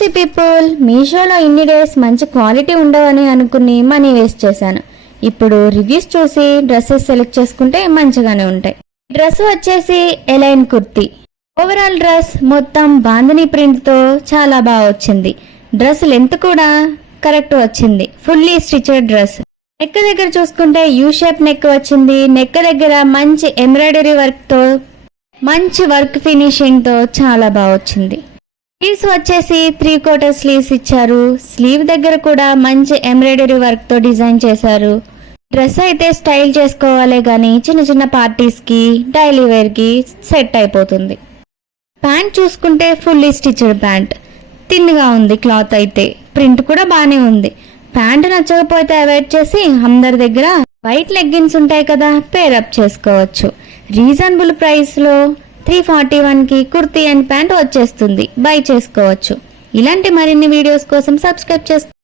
నమస్తే పీపుల్, మీషోలో ఇన్ని డేస్ మంచి క్వాలిటీ ఉండవని అనుకుని మనీ వేస్ట్ చేశాను. ఇప్పుడు రివ్యూస్ చూసి డ్రెస్సెస్ సెలెక్ట్ చేసుకుంటే మంచిగానే ఉంటాయి. డ్రెస్ వచ్చేసి ఎలైన్ కుర్తీ. ఓవరాల్ డ్రెస్ మొత్తం బాందిని ప్రింట్తో చాలా బాగా వచ్చింది. డ్రెస్ లెంత్ కూడా కరెక్ట్ వచ్చింది. Fully stitched dress. నెక్ దగ్గర చూసుకుంటే యూ షేప్ నెక్ వచ్చింది. నెక్ దగ్గర మంచి ఎంబ్రాయిడరీ వర్క్తో మంచి వర్క్ ఫినిషింగ్తో చాలా బాగా వచ్చింది. స్లీవ్స్ వచ్చేసి 3/4 స్లీవ్స్ ఇచ్చారు. స్లీవ్ దగ్గర కూడా మంచి ఎంబ్రాయిడరీ వర్క్తో డిజైన్ చేశారు. డ్రెస్ అయితే స్టైల్ చేసుకోవాలే కానీ చిన్న చిన్న పార్టీస్కి డైలీ వేర్కి సెట్ అయిపోతుంది. ప్యాంట్ చూసుకుంటే ఫుల్లీ స్టిచ్డ్ ప్యాంట్. థిన్గా ఉంది క్లాత్ అయితే. ప్రింట్ కూడా బాగానే ఉంది. ప్యాంట్ నచ్చకపోతే అవాయిడ్ చేసి అందరి దగ్గర వైట్ లెగ్గిన్స్ ఉంటాయి కదా, పేరప్ చేసుకోవచ్చు. రీజనబుల్ ప్రైస్లో 341కి కుర్తీ అండ్ ప్యాంట్ వచ్చేస్తుంది. బై చేసుకోవచ్చు. ఇలాంటి మరిన్ని వీడియోస్ కోసం సబ్స్క్రైబ్ చేసుకోండి.